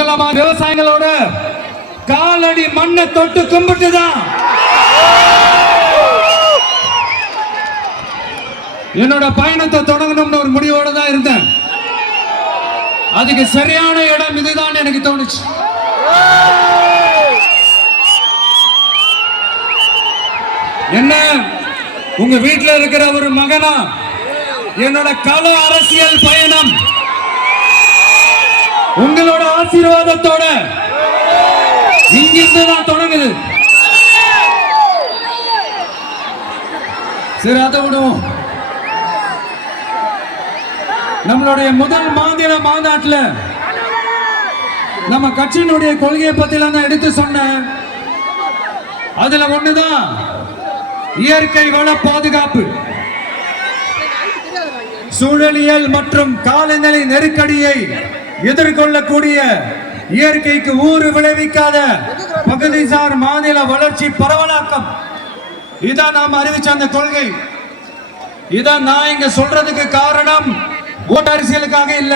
மக்களமா விவசாயிகளோட காலடி மண்ணை தொட்டு கும்பிட்டுதான் என்னோட பயணத்தை தொடங்கணும்னு ஒரு முடிவோட தான் இருந்தேன். அதுக்கு சரியான இடம் இதுதான் எனக்கு தோணுச்சு. என்ன உங்க வீட்டில் இருக்கிற ஒரு மகனா என்னோட கள அரசியல் பயணம் உங்களோட ஆசீர்வாதத்தோட இங்கிருந்து தான் தொடங்குது. சரி, அதை விடுவோம். நம்மளுடைய முதல் மாநில மாநாட்டில் நம்ம கட்சியினுடைய கொள்கையை பத்திலாம் தான் எடுத்து சொன்னேன். அதுல ஒண்ணுதான் இயற்கை வள பாதுகாப்பு. சூழலியல் மற்றும் காலநிலை நெருக்கடியை எதிர்கொள்ளக்கூடிய இயற்கைக்கு ஊறு விளைவிக்காத பகுதிசார் மாநில வளர்ச்சி பரவலாக்கம். இதான் நாம் அறிவிச்ச அந்த கொள்கை. இதான் நான் இங்க சொல்றதுக்கு காரணம் ஓட்டு அரசியலுக்காக இல்ல,